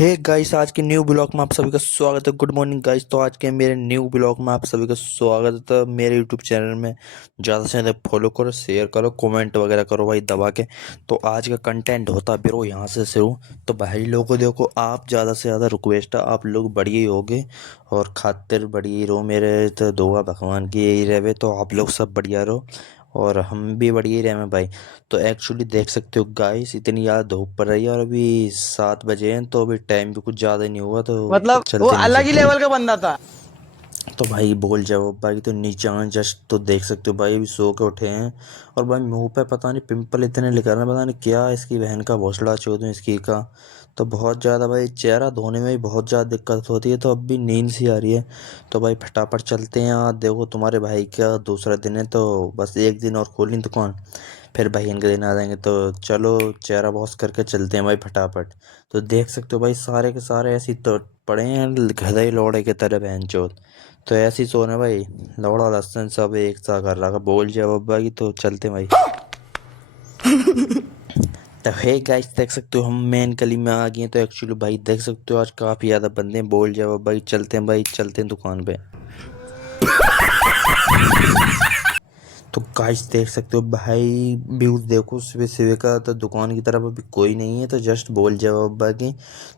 Hey guys, आज के new blog में आप सभी का स्वागत है। Good morning guys. तो आज के मेरे न्यू ब्लॉग में आप सभी का स्वागत है। तो मेरे यूट्यूब चैनल में ज़्यादा से ज़्यादा फॉलो करो, शेयर करो, कमेंट वगैरह करो भाई दबा के। तो आज का कंटेंट होता है ब्रो यहाँ से शुरू। तो भाई लोगों को देखो, आप ज़्यादा से ज़्यादा रिक्वेस्ट है, आप लोग बढ़िया ही होगे और खातिर बढ़िया ही रहो। मेरे तो दुआ भगवान की यही रहे, तो आप लोग सब बढ़िया रहो और हम भी बढ़िया ही रहे भाई। तो एक्चुअली देख सकते हो गाइस, इतनी ज़्यादा धूप पड़ रही है और अभी 7 बजे हैं, तो अभी टाइम भी कुछ ज़्यादा नहीं हुआ, तो मतलब वो चलते नीचे। अलग ही लेवल का बंदा था। तो भाई बोल जाओ भाई, तो नीचे आए जस्ट तो देख सकते हो भाई, अभी सो के उठे हैं। और भाई मुंह पे पता नहीं पिंपल इतने निकल रहे हैं, पता नहीं क्या इसकी बहन का भोसड़ा चोदूं इसकी का। तो बहुत ज़्यादा भाई चेहरा धोने में भी बहुत ज़्यादा दिक्कत होती है, तो अब भी नींद सी आ रही है। तो भाई फटाफट चलते हैं। आज देखो तुम्हारे भाई का दूसरा दिन है, तो बस एक दिन और खोलनी दुकान, फिर भाई इनके दिन आ जाएंगे। तो चलो चेहरा वॉश करके चलते हैं भाई फटाफट। तो देख सकते हो भाई सारे के सारे ऐसे ही तो पड़े हैं गधे लौड़े की तरह बहन चोद। तो ऐसी सोने भाई, लौड़ा लसन सब एक सा कर रहा, बोल जाओ अब्बा की। तो चलते भाई। तो हे गाइस, देख सकते हो हम मेन गली में आ गए हैं। तो एक्चुअली भाई देख सकते हो आज काफ़ी ज़्यादा बंदे हैं। बोल जाओ अब्बा की, चलते हैं भाई, चलते हैं दुकान पे। तो गाइस देख सकते हो भाई, व्यूज देखो सुबह सुबह का। तो दुकान की तरफ अभी कोई नहीं है, तो जस्ट बोल जाओ अब्बा की।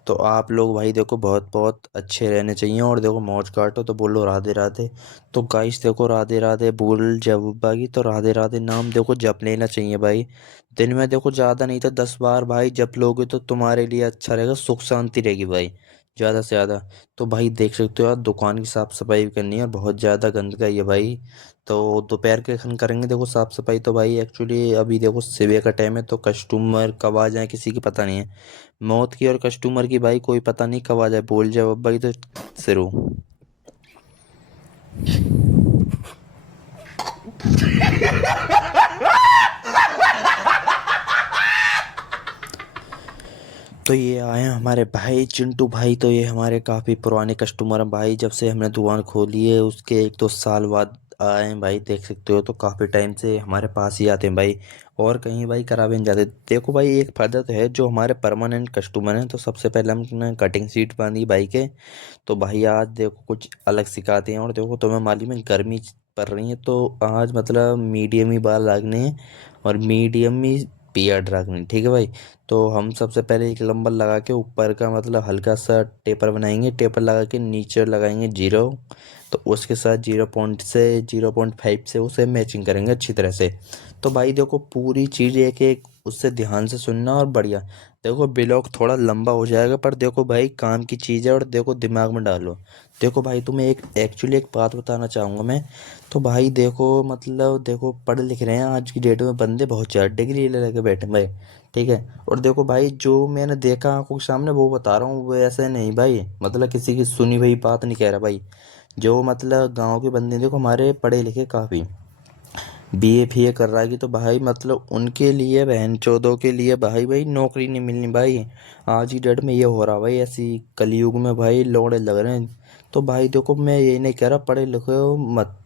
तो आप लोग भाई देखो बहुत बहुत अच्छे रहने चाहिए और देखो मौज काटो, तो बोलो राधे राधे। तो गाइस देखो राधे राधे बोल जाओ अब्बा की। तो राधे राधे नाम देखो जप लेना चाहिए भाई। दिन में देखो ज़्यादा नहीं तो 10 बार भाई जप लोगे तो तुम्हारे लिए अच्छा रहेगा, सुख शांति रहेगी भाई ज़्यादा से ज़्यादा। तो भाई देख सकते हो यार, दुकान की साफ़ सफाई भी करनी है और बहुत ज़्यादा गंदगी है भाई। तो दोपहर के खन करेंगे देखो साफ सफाई। तो भाई एक्चुअली अभी देखो सुबह का टाइम है, तो कस्टमर कब आ जाए किसी की पता नहीं है। मौत की और कस्टमर की भाई कोई पता नहीं कब आ जाए, बोल जाए भाई। तो शुरू। तो ये आए हैं हमारे भाई चिंटू भाई। तो ये हमारे काफ़ी पुराने कस्टमर हैं भाई, जब से हमने दुकान खोली है उसके 1-2 साल बाद आए हैं भाई, देख सकते हो। तो काफ़ी टाइम से हमारे पास ही आते हैं भाई, और कहीं भाई करावे नहीं जाते। देखो भाई एक फ़ायदा तो है, जो हमारे परमानेंट कस्टमर हैं, तो सबसे पहले हमने कटिंग सीट बांधी भाई के। तो भाई आज देखो कुछ अलग सिखाते हैं, और देखो तुम्हें मालूम है गर्मी पड़ रही है, तो आज मतलब मीडियम ही बाल रखने हैं और मीडियम ही बियर्ड रखनी, ठीक है भाई। तो हम सबसे पहले एक नंबर लगा के ऊपर का मतलब हल्का सा टेपर बनाएंगे, टेपर लगा के नीचे लगाएंगे जीरो। तो उसके साथ 0.5 से उसे मैचिंग करेंगे अच्छी तरह से। तो भाई देखो पूरी चीज़ एक एक उससे ध्यान से सुनना और बढ़िया। देखो ब्लॉग थोड़ा लंबा हो जाएगा, पर देखो भाई काम की चीज़ है और देखो दिमाग में डालो। देखो भाई तुम्हें एक एक्चुअली एक बात बताना चाहूँगा मैं। तो भाई देखो मतलब देखो पढ़े लिख रहे हैं आज की डेट में बंदे बहुत ज़्यादा, डिग्री ले लेके बैठे हैं भाई, ठीक है। और देखो भाई जो मैंने देखा आंखों के सामने वो बता रहा हूँ, वो ऐसे नहीं भाई, मतलब किसी की सुनी हुई बात नहीं कह रहा भाई। जो मतलब गांव के बंदे देखो हमारे पढ़े लिखे काफ़ी, बीए फीए कर रहा है कि, तो भाई मतलब उनके लिए बहन चौदों के लिए भाई भाई नौकरी नहीं मिलनी भाई। आज की डेट में ये हो रहा भाई, ऐसी कलयुग में भाई लौड़े लग रहे हैं। तो भाई देखो मैं ये नहीं कह रहा पढ़े लिखे हो मत,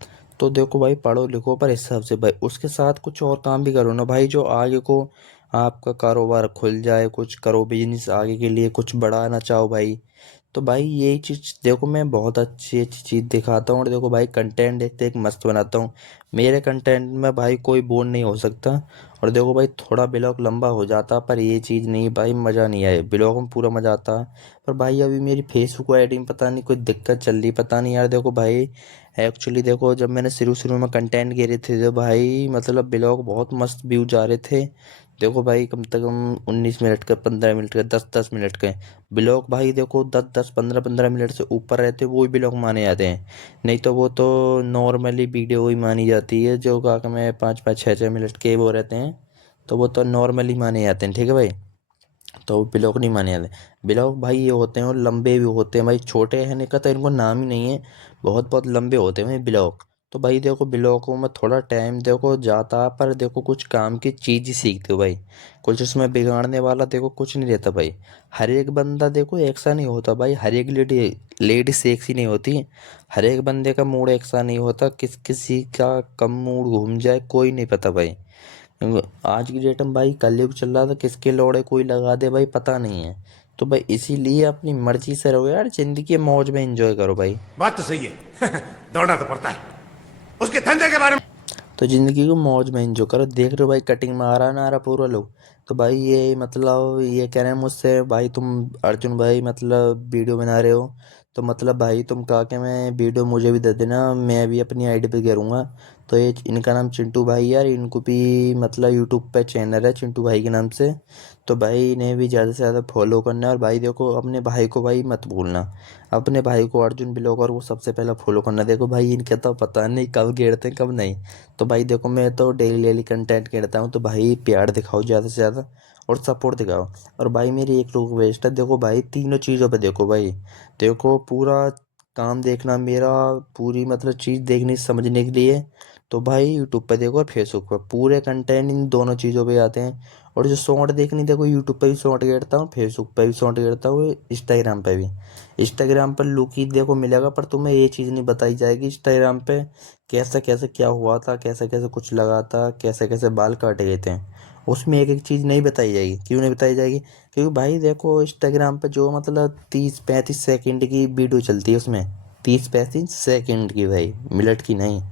तो देखो भाई पढ़ो लिखो पर हिसाब से भाई, उसके साथ कुछ और काम भी करो ना भाई, जो आगे को आपका कारोबार खुल जाए, कुछ करो बिजनेस आगे के लिए, कुछ बढ़ाना चाहो भाई। तो भाई यही चीज़ देखो मैं बहुत अच्छी अच्छी चीज़ दिखाता हूँ, और देखो भाई कंटेंट देखते एक मस्त बनाता हूँ। मेरे कंटेंट में भाई कोई बोर नहीं हो सकता। और देखो भाई थोड़ा ब्लॉग लंबा हो जाता, पर ये चीज़ नहीं भाई, मज़ा नहीं आए ब्लॉग में, पूरा मज़ा आता। पर भाई अभी मेरी फेसबुक आईडी में पता नहीं कोई दिक्कत चल रही, पता नहीं यार। देखो भाई एक्चुअली देखो जब मैंने शुरू शुरू में कंटेंट गिरे थे, तो भाई मतलब ब्लॉग बहुत मस्त व्यू जा रहे थे। देखो भाई कम से कम 19 मिनट का, 15 मिनट का, 10-10 मिनट का ब्लॉग भाई, देखो 10-10 15-15 मिनट से ऊपर रहते वो ही ब्लॉग माने जाते हैं। नहीं तो वो तो नॉर्मली वीडियो ही मानी जाती है, जो का में 5-5 6-6 मिनट के वो रहते हैं, तो वो तो नॉर्मली माने जाते हैं, ठीक है भाई। तो ब्लॉग नहीं माने जाते। ब्लॉग भाई ये होते हैं और लंबे भी होते हैं भाई, छोटे हैं नहीं का तो इनको नाम ही नहीं है, बहुत बहुत लंबे होते हैं भाई ब्लॉग। तो भाई देखो ब्लॉगों में थोड़ा टाइम देखो जाता, पर देखो कुछ काम की चीज़ ही सीखते हो भाई, कुछ उसमें बिगाड़ने वाला देखो कुछ नहीं रहता भाई। हर एक बंदा देखो एक सा नहीं होता भाई, हर एक लेडीज एक सी नहीं होती, हर एक बंदे का मूड एक सा नहीं होता, किसी का कम मूड घूम जाए कोई नहीं पता भाई। आज की डेट में भाई कलयुग चल रहा था, किसके लौड़े कोई लगा दे भाई पता नहीं है। तो भाई इसीलिए अपनी मर्जी से रहो यार, जिंदगी मौज में एंजॉय करो भाई। बात तो सही है। दौड़ना तो पड़ता है। उसके धंधे के बारे में तो ज़िंदगी को मौज में एंजॉय करो। देख रहे हो भाई कटिंग में आ रहा है ना, आ रहा पूरा लोग। तो भाई ये मतलब ये कह रहे हैं मुझसे, भाई तुम अर्जुन भाई मतलब वीडियो बना रहे हो, तो मतलब भाई तुम कहा कि मैं वीडियो मुझे भी दे देना, मैं भी अपनी आईडी पे करूँगा। तो ये इनका नाम चिंटू भाई यार, इनको भी मतलब यूट्यूब पे चैनल है चिंटू भाई के नाम से। तो भाई इन्हें भी ज़्यादा से ज़्यादा फॉलो करना है। और भाई देखो अपने भाई को भाई मत भूलना, अपने भाई को अर्जुन ब्लॉगर को सबसे पहले फॉलो करना। देखो भाई इनके तो पता नहीं कब गिरते हैं कब नहीं। तो भाई देखो मैं तो डेली डेली कंटेंट करता हूँ, तो भाई प्यार दिखाओ ज़्यादा से ज़्यादा और सपोर्ट दिखाओ। और भाई मेरी एक रिक्वेस्ट है, देखो भाई तीनों चीज़ों पे देखो भाई, देखो पूरा काम देखना मेरा, पूरी मतलब चीज़ देखनी समझने के लिए। तो भाई यूट्यूब पे देखो और फेसबुक पे पूरे कंटेंट इन दोनों चीज़ों पे आते हैं। और जो शॉर्ट देखनी, देखो यूट्यूब पे भी शॉर्ट करता हूँ, फेसबुक पे भी शॉर्ट करता हूँ, इंस्टाग्राम पे भी। इंस्टाग्राम पर लुक ही देखो मिलेगा, पर तुम्हें ये चीज़ नहीं बताई जाएगी इंस्टाग्राम पे कैसे कैसे क्या हुआ था, कैसे कैसे कुछ लगा था, कैसे कैसे बाल काटे गए थे। उसमें एक एक चीज़ नहीं बताई जाएगी। क्यों नहीं बताई जाएगी? क्योंकि भाई देखो इंस्टाग्राम पे जो मतलब 30-35 सेकंड की वीडियो चलती है उसमें, 30-35 सेकंड की भाई, मिनट की नहीं।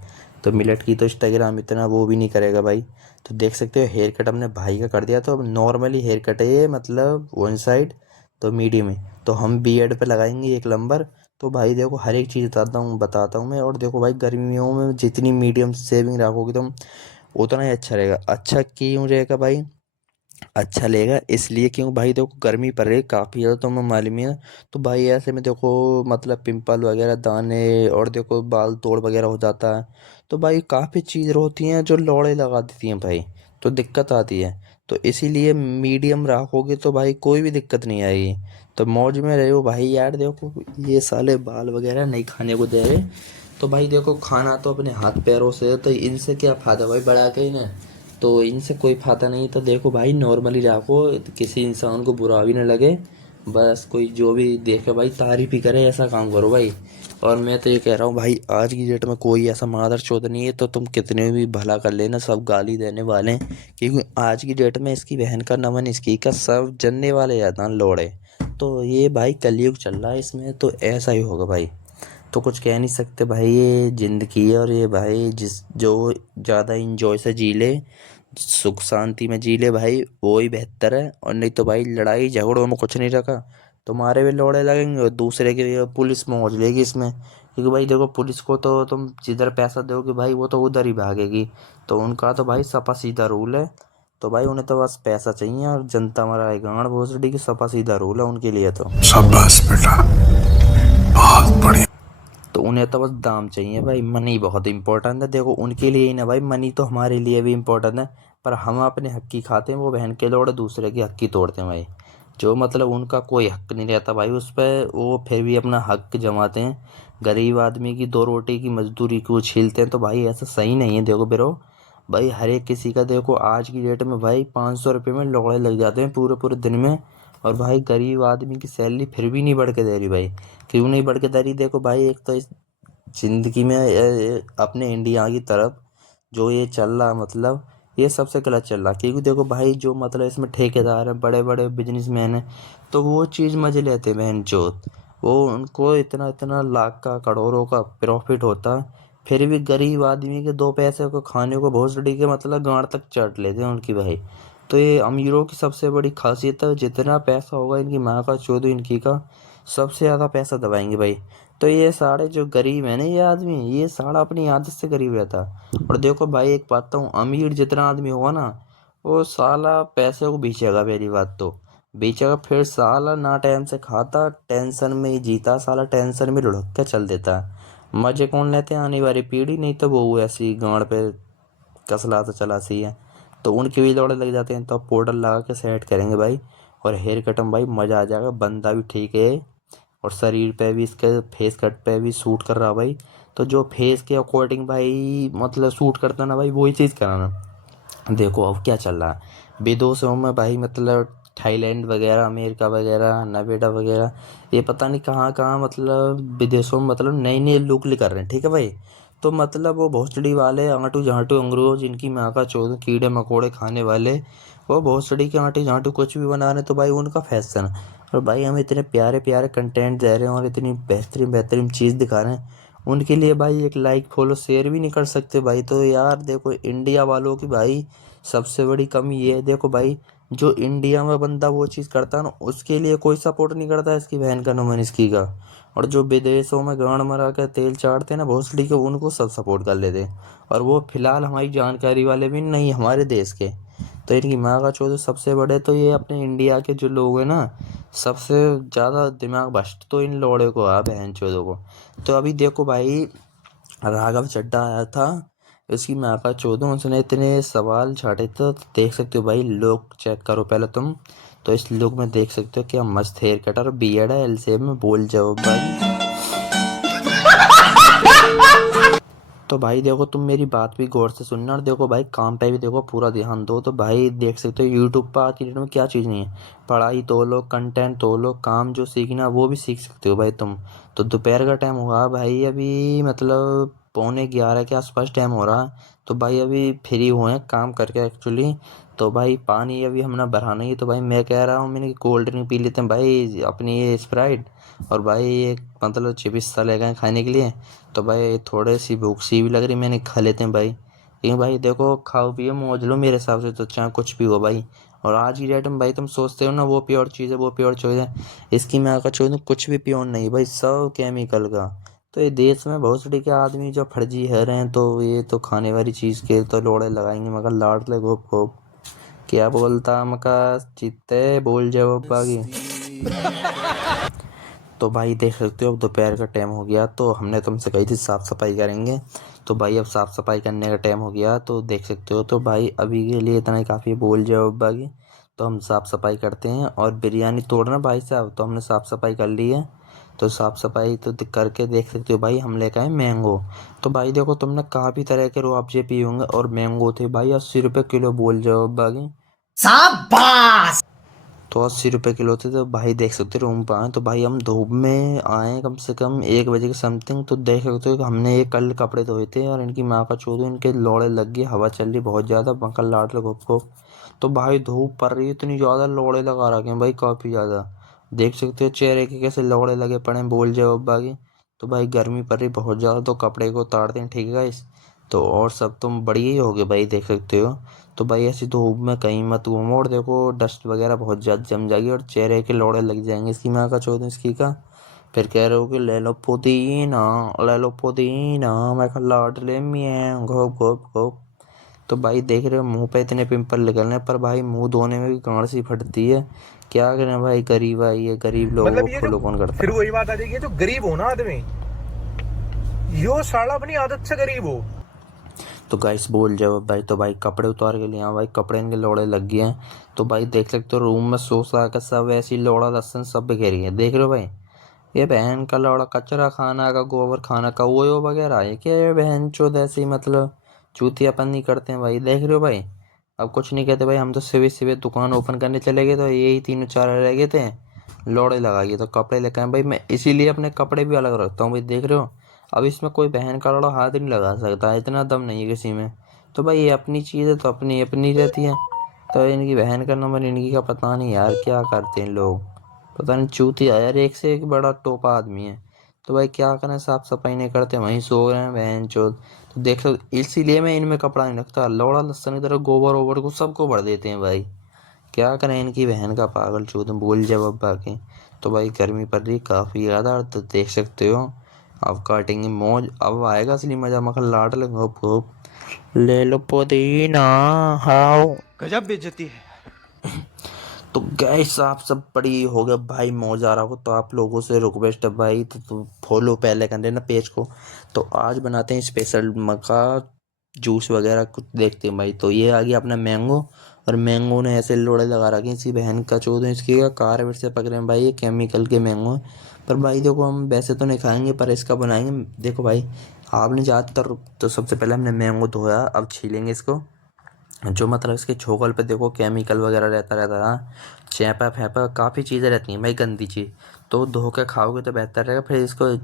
तो मिनट की तो इंस्टाग्राम इतना वो भी नहीं करेगा भाई। तो देख सकते हो हेयर कट अपने भाई का कर दिया, तो अब नॉर्मली हेयर कट है ये, मतलब वन साइड, तो मीडियम में। तो हम बीएड पे लगाएंगे एक नंबर। तो भाई देखो हर एक चीज़ बताता हूँ मैं। और देखो भाई गर्मियों में जितनी मीडियम सेविंग रखोगे तुम, उतना ही अच्छा रहेगा। अच्छा क्यों रहेगा भाई? अच्छा लगेगा इसलिए क्यों भाई, देखो गर्मी पड़ रही है काफ़ी ज़्यादा, तो मैं मालूम ही है। तो भाई ऐसे में देखो मतलब पिंपल वगैरह दाने, और देखो बाल तोड़ वगैरह हो जाता है। तो भाई काफ़ी चीज़ होती हैं जो लौड़े लगा देती हैं भाई, तो दिक्कत आती है। तो इसीलिए मीडियम रखोगे तो भाई कोई भी दिक्कत नहीं आएगी। तो मौज में रहो भाई यार। देखो ये साले बाल वगैरह नहीं खाने को दे रहे, तो भाई देखो खाना तो अपने हाथ पैरों से है, तो इनसे क्या फ़ायदा भाई बढ़ा के ना। तो इनसे कोई फ़ायदा नहीं। तो देखो भाई नॉर्मली रखो, किसी इंसान को बुरा भी ना लगे, बस कोई जो भी देखे भाई तारीफ ही करे, ऐसा काम करो भाई। और मैं तो ये कह रहा हूँ भाई आज की डेट में कोई ऐसा मादर चौध नहीं है, तो तुम कितने भी भला कर लेना सब गाली देने वाले हैं। क्योंकि आज की डेट में इसकी बहन का नमन इसकी का सब जनने वाले ज़्यादा हैं, लोड़े। तो ये भाई कलयुग चल रहा है इसमें, तो ऐसा ही होगा भाई। तो कुछ कह नहीं सकते भाई, ये ज़िंदगी है। और ये भाई जिस जो ज़्यादा इंजॉय से जी ले, सुख शांति में जी ले भाई, वो ही बेहतर है। और नहीं तो भाई लड़ाई झगड़ों में कुछ नहीं रखा, तुम्हारे भी लौड़े लगेंगे और दूसरे के लिए पुलिस मौज लेगी इसमें। क्योंकि भाई देखो पुलिस को तो तुम जिधर पैसा दोगे भाई वो तो उधर ही भागेगी। तो उनका तो भाई सपा सीधा रूल है। तो भाई उन्हें तो बस पैसा चाहिए, और जनता मराए गांड भोसड़ी की, सपा सीधा रूल है उनके लिए तो। शाबाश बेटा, बहुत बढ़िया। तो उन्हें तो बस दाम चाहिए भाई, मनी बहुत इंपॉर्टेंट है। देखो उनके लिए ही ना भाई, मनी तो हमारे लिए भी इम्पोर्टेंट है। पर हम अपने हक की खाते हैं, वो बहन के लोड़े दूसरे की हक की तोड़ते हैं भाई। जो मतलब उनका कोई हक नहीं रहता भाई उस पर, वो फिर भी अपना हक जमाते हैं। गरीब आदमी की दो रोटी की मजदूरी को छीलते हैं, तो भाई ऐसा सही नहीं है। देखो बिरो भाई हर एक किसी का देखो आज की डेट में भाई 500 रुपये में लोड़े लग जाते हैं पूरे पूरे दिन में। और भाई गरीब आदमी की सैलरी फिर भी नहीं बढ़ के दे रही भाई। क्यों नहीं बढ़ के दे रही? देखो भाई एक तो ज़िंदगी में अपने इंडिया की तरफ जो ये चल रहा मतलब, ये सबसे गलत चल रहा। क्योंकि देखो भाई जो मतलब इसमें ठेकेदार हैं, बड़े बड़े बिजनेसमैन हैं, तो वो चीज़ मजे लेते हैं बहन चोत। वो उनको इतना इतना लाख का करोड़ों का प्रॉफिट होता, फिर भी गरीब आदमी के दो पैसे को खाने को भोसड़ी के मतलब गांड तक चाट लेते हैं उनकी भाई। तो ये अमीरों की सबसे बड़ी खासियत है, जितना पैसा होगा इनकी माँ का चौधरी इनकी का, सबसे ज़्यादा पैसा दबाएंगे भाई। तो ये सारे जो गरीब है ना, ये आदमी ये सारा अपनी आदत से गरीब रहता है। और देखो भाई एक बात तो अमीर जितना आदमी होगा ना, वो साला पैसे को बेचेगा, पहली बात तो बेचेगा, फिर साला ना टाइम से खाता, टेंशन में ही जीता साला, टेंशन में लुढ़क के चल देता है। मजे कौन लेते हैं? आने वाली पीढ़ी, नहीं तो वो ऐसी गांड पे कसला तो चला सी है। तो उनके भी दौड़े लग जाते हैं, तो अब पाउडर लगा के सेट करेंगे भाई। और हेयर कट में भाई मज़ा आ जाएगा, बंदा भी ठीक है, और शरीर पे भी इसके फेस कट पे भी सूट कर रहा भाई। तो जो फेस के अकॉर्डिंग भाई मतलब सूट करता ना भाई, वही चीज़ कराना। देखो अब क्या चल रहा है विदेशों में भाई, मतलब थाईलैंड वगैरह, अमेरिका वगैरह, नवेडा वगैरह, ये पता नहीं कहाँ कहाँ मतलब विदेशों में मतलब नई नई लुक कर रहे हैं, ठीक है भाई। तो मतलब वो भोसड़ी वाले आंटू झांटू अंग्रेज जिनकी माँ का चौदह कीड़े मकोड़े खाने वाले, वो भोसड़ी के आंटी झांटू कुछ भी बना रहे, तो भाई उनका फैशन। और भाई हम इतने प्यारे प्यारे कंटेंट दे रहे हैं और इतनी बेहतरीन बेहतरीन चीज़ दिखा रहे हैं, उनके लिए भाई एक लाइक फॉलो शेयर भी नहीं कर सकते भाई। तो यार देखो इंडिया वालों की भाई सबसे बड़ी कमी ये है, देखो भाई जो इंडिया में बंदा वो चीज़ करता है ना, उसके लिए कोई सपोर्ट नहीं करता इसकी बहन का नमन इसकी का। और जो विदेशों में गांड मरा कर तेल चाटते हैं ना भोसड़ी के, उनको सब सपोर्ट कर लेते हैं। और वो फिलहाल हमारी जानकारी वाले भी नहीं, हमारे देश के। तो इनकी माँ का चौधरी सबसे बड़े तो ये अपने इंडिया के जो लोग हैं ना, सबसे ज़्यादा दिमाग भ्रष्ट तो इन लोड़े को है बहन चौधों को। तो अभी देखो भाई राघव चड्ढा आया था, इसकी माँ का चौधरी, उसने इतने सवाल छाटे थे, तो देख सकते हो भाई लुक चेक करो पहले तुम। तो इस लुक में देख सकते हो क्या मस्त हेयर कट और बियर्ड है, एल शेप में। बोल जाओ भाई। तो भाई देखो तुम मेरी बात भी गौर से सुनना, और देखो भाई काम पे भी देखो पूरा ध्यान दो। तो भाई देख सकते हो यूट्यूब पर आज की डेट में क्या चीज़ नहीं है, पढ़ाई तो लो, कंटेंट तो लो, काम जो सीखना वो भी सीख सकते हो भाई तुम। तो दोपहर का टाइम हुआ भाई, अभी मतलब 11:45 के आसपास टाइम हो रहा। तो भाई अभी फ्री हुए हैं काम करके एक्चुअली। तो भाई पानी अभी हमने भरा नहीं, तो भाई मैं कह रहा हूँ मैंने कोल्ड ड्रिंक पी लेते हैं भाई, अपनी ये स्प्राइट। और भाई एक मतलब चिप्स सा ले गए खाने के लिए। तो भाई थोड़ी सी भूख सी भी लग रही, मैंने खा लेते हैं भाई, क्योंकि भाई देखो खाओ पियो मौज लो मेरे हिसाब से, तो चाहे कुछ भी हो भाई। और आज की डेट में भाई तुम सोचते हो ना वो प्योर चीज़ है वो प्योर चीज़ है, इसकी मैं आकर चोद कुछ भी प्योर नहीं भाई, सब केमिकल का। तो ये देश में बहुत सारे के आदमी जो फर्जी है रहे हैं, तो ये तो खाने वाली चीज़ के तो लोड़े लगाएंगे, मगर लाड ले घोप घोप। क्या बोलता मका चित्ते बोल जवाब बागी। तो भाई देख सकते हो अब दोपहर का टाइम हो गया, तो हमने तुमसे कही थी साफ़ सफाई करेंगे। तो भाई अब साफ़ सफाई करने का टाइम हो गया, तो देख सकते हो। तो भाई अभी के लिए इतना ही काफ़ी है, बोल जाओ बागी। तो हम साफ़ सफाई करते हैं और बिरयानी तोड़ना भाई साहब, तो हमने साफ़ सफाई कर ली है। तो साफ़ सफाई तो करके देख सकते हो भाई हम लेकर आए मैंगो। तो भाई देखो तुमने काफ़ी तरह के रुअफ़ज़े पिए होंगे, और मैंगो थे भाई 80 रुपये किलो, बोल जाओ बागी। तो 80 रुपये किलो थे। तो भाई देख सकते हो रूम पर आए, तो भाई हम धूप में आए कम से कम 1 बजे के समथिंग। तो देख सकते हो कि हमने ये कल कपड़े धोए थे, और इनकी माँ का चोदो इनके लोड़े लग गए, हवा चल रही बहुत ज़्यादा, बंकल लाट लग को। तो भाई धूप पड़ रही है इतनी ज़्यादा, लोड़े लगा रखे हैं भाई काफ़ी ज़्यादा। देख सकते हो चेहरे के कैसे लोड़े लगे पड़े हैं, बोल जाओ बागी। तो भाई गर्मी पड़ रही बहुत ज़्यादा, तो कपड़े को उतारते हैं, ठीक है गाइस। तो और सब तुम बढ़िया ही होगे भाई, देख सकते हो। तो भाई ऐसी धूप में कहीं मत घूमो, और देखो डस्ट वगैरह बहुत ज़्यादा जम जाएगी और चेहरे के लोड़े लग जाएंगे इसकी माँ का चौदह इसकी का। फिर कह रहे हो कि ले लो पुदीना, ले लो पुदीना, मैं कहा लाड ले मियाँ घोप घोप घोप। तो भाई देख रहे हो मुंह पे इतने पिंपल निकल रहे हैं, पर भाई मुंह धोने में भी गांड सी फटती है। क्या करें भाई, गरीब आई है, गरीब लोगों मतलब को ये जो फॉलो कौन फिर करता है। वही बात आ जाएगी, ये जो गरीब हो ना आदमी, यो साला अपनी आदत से गरीब हो। तो गाइस बोल जाओ भाई। तो भाई कपड़े उतार के लिया भाई, कपड़े इनके लोड़े लग गए हैं। तो भाई देख सकते हो रूम में सोसा का सब ऐसी लोड़ा लसन सब बिखेरी है, देख रहे हो भाई। ये बहन का लौड़ा कचरा खाना का, गोबर खाना का, वो वगैरह है क्या, ये बहन चोद ऐसी मतलब चूतियापन नहीं करते हैं भाई, देख रहे हो भाई। अब कुछ नहीं कहते भाई, हम तो सुबह सुबह दुकान ओपन करने चले गए, तो यही तीनों चार रह गए थे, लोड़े लगा गए। तो कपड़े लेकर आए भाई, मैं इसीलिए अपने कपड़े भी अलग रखता हूँ भाई, देख रहे हो। अब इसमें कोई बहन का लौड़ा हाथ नहीं लगा सकता, इतना दम नहीं है किसी में। तो भाई ये अपनी चीज़ है तो अपनी अपनी रहती है। तो इनकी बहन का नंबर इनकी का पता नहीं यार क्या करते हैं लोग, पता नहीं चूतिया यार, एक से एक बड़ा टोपा आदमी है। तो भाई क्या करें, साफ सफाई नहीं करते, वहीं सो रहे हैं बहन चोद। तो देख लो इसीलिए मैं इनमें कपड़ा नहीं रखता, लौड़ा लस्सन की तरह गोबर ओबर को सबको भर देते हैं भाई। क्या करें इनकी बहन का पागल चोद, बोल जवाब बाकी। तो भाई गर्मी पड़ रही काफ़ी ज़्यादा, तो देख सकते हो अब काटेंगे मौज, अब आएगा असली मजा, मखन लाट ले घोप घोप। ले लो पुदीना, हाओ। गजब बेइज्जती है। तो गैस आप सब बड़ी हो गए भाई, मौज आ रहा हो तो आप लोगों से रिक्वेस्ट है भाई, तो फॉलो पहले कर लेना पेज को। तो आज बनाते हैं स्पेशल मका जूस वगैरह कुछ, देखते हैं भाई। तो ये आ गया अपना मैंगो, और मैंगो ने ऐसे लोड़े लगा रखे हैं, इसी बहन का चौदह इसकी का कार से पकड़े हैं भाई, ये केमिकल के मैंगो हैं। पर भाई देखो हम वैसे तो नहीं खाएंगे, पर इसका बनाएंगे देखो भाई। आपने ज़्यादातर तो सबसे पहले हमने मैंगो धोया, अब छीलेंगे इसको। जो मतलब इसके छोकल पे देखो केमिकल वगैरह रहता रहता है, चैपा फैपा काफ़ी चीज़ें रहती हैं भाई, गंदी चीज़। तो धो के खाओगे तो बेहतर रहेगा। फिर इसको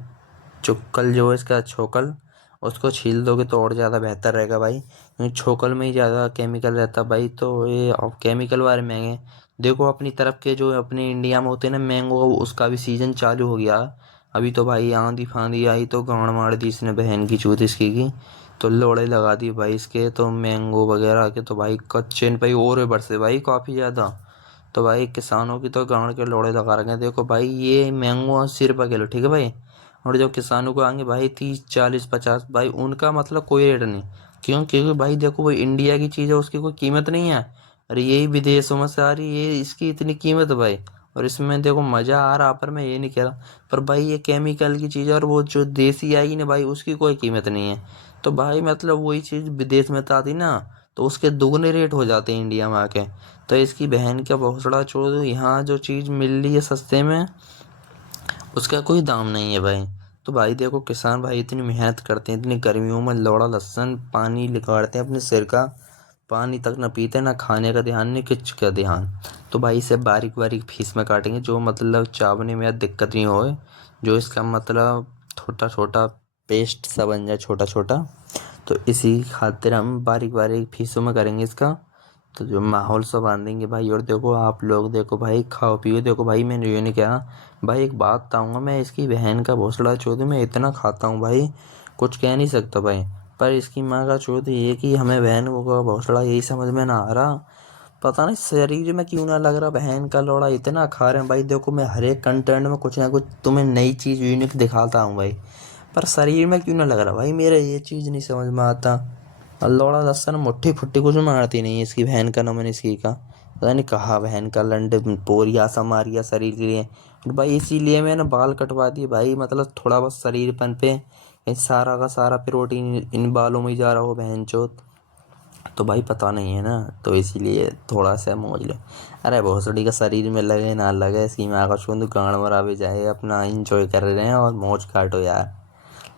चुक्कल जो है इसका छोकल, उसको छील दोगे तो और ज़्यादा बेहतर रहेगा भाई, क्योंकि छोकल में ही ज़्यादा केमिकल रहता है भाई। तो ये अब केमिकल वाले महंगे, देखो अपनी तरफ के जो अपने इंडिया में होते हैं ना मैंगो, उसका भी सीजन चालू हो गया। अभी तो भाई आंधी फांदी आई तो गांड मार दी इसने बहन की चूत इसकी की। तो लोड़े लगा दी भाई इसके तो मैंगो वगैरह के, तो भाई कच्चे भाई और बरसे भाई काफ़ी ज़्यादा। तो भाई किसानों की तो गांड के लोड़े लगा रखे हैं। देखो भाई ये मैंगो 80 रुपये किलो, ठीक है भाई। और जो किसानों को आएंगे भाई 30 40 50 भाई, उनका मतलब कोई रेट नहीं। क्यों? क्योंकि भाई देखो वो इंडिया की चीज़ है, उसकी कोई कीमत नहीं है। अरे यही विदेशों में से आ रही है, ये इसकी इतनी कीमत है भाई। और इसमें देखो मज़ा आ रहा, पर मैं ये नहीं कह रहा। पर भाई ये केमिकल की चीज़ है, और वो जो देसी आएगी ना भाई उसकी कोई कीमत नहीं है। तो भाई मतलब वही चीज़ विदेश में तो आती ना, तो उसके दुगने रेट हो जाते हैं इंडिया में आके। तो इसकी बहन का भोसड़ा छोड़ दो, यहाँ जो चीज़ मिल रही है सस्ते में उसका कोई दाम नहीं है भाई। तो भाई देखो किसान भाई इतनी मेहनत करते हैं, इतनी गर्मियों में लौड़ा लहसुन पानी निकालते हैं अपने सिर का, पानी तक ना पीते, ना खाने का ध्यान, नहीं कुछ का ध्यान। तो भाई इसे बारीक बारीक पीस में काटेंगे, जो मतलब चावने में दिक्कत नहीं होए, जो इसका मतलब छोटा छोटा पेस्ट सा बन जाए, छोटा छोटा। तो इसी खातिर हम बारीक बारीक पीसों में करेंगे इसका। तो जो माहौल सा बांधेंगे भाई। और देखो आप लोग देखो भाई खाओ पियो। देखो भाई मैंने ये नहीं कहा भाई, एक बात बताऊंगा, मैं इसकी बहन का भोसड़ा चौधरी मैं इतना खाता हूँ भाई, कुछ कह नहीं सकता भाई। पर इसकी माँ का चौधरी ये कि हमें बहन का भोसड़ा यही समझ में ना आ रहा, पता नहीं शरीर में क्यों ना लग रहा। बहन का लोड़ा इतना खा रहे हैं भाई, देखो मैं हर एक कंटेंट में कुछ ना कुछ तुम्हें नई चीज़ यूनिक दिखाता हूँ भाई, पर शरीर में क्यों ना लग रहा भाई मेरे, ये चीज़ नहीं समझ में आता। और लौड़ा लस्सन मुट्ठी फुट्टी कुछ मारती नहीं है इसकी बहन का, नमन इसकी का पता नहीं कहा बहन का लंड पोरिया सा मारिया शरीर के लिए। और भाई इसीलिए मैंने बाल कटवा दिए भाई, मतलब थोड़ा बहुत शरीरपन पे कहीं सारा का सारा प्रोटीन इन बालों में ही जा रहा हो बहन चोत। तो भाई पता नहीं है ना, तो इसीलिए थोड़ा सा मौज ले। अरे भोसड़ी का शरीर में लगे ना लगे, इसकी माँ का छूंद गाँड मरा भी जाए, अपना इंजॉय कर रहे हैं और मौज काटो यार,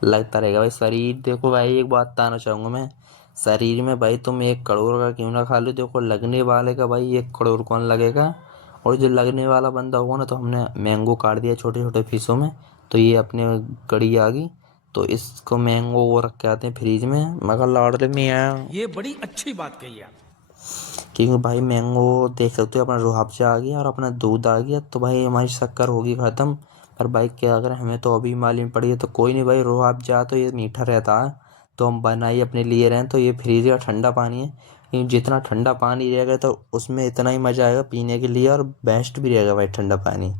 लगता रहेगा भाई शरीर। देखो भाई एक बात बताना चाहूँगा मैं, शरीर में भाई तुम 1 करोड़ का क्यों ना खा लो, देखो लगने वाले का भाई 1 करोड़ कौन लगेगा। और जो लगने वाला बंदा होगा ना, तो हमने मैंगो काट दिया छोटे छोटे पीसों में, तो ये अपने गड़ी आ गई। तो इसको मैंगो वो रख के आते हैं फ्रीज में, मगर लाडले में आया ये बड़ी अच्छी बात कही आप। क्योंकि भाई मैंगो देख सकते हो अपना रूह अफ़ज़ा आ गया और अपना दूध आ गया, तो भाई हमारी शक्कर होगी ख़त्म। पर भाई क्या अगर हमें तो अभी मालूम पड़ी है, तो कोई नहीं भाई, रूह अफ़ज़ा तो ये मीठा रहता है, तो हम बनाए अपने लिए रहें। तो ये फ्रिज का ठंडा पानी है, क्योंकि जितना ठंडा पानी रहेगा तो उसमें इतना ही मज़ा आएगा पीने के लिए, और बेस्ट भी रहेगा भाई ठंडा पानी।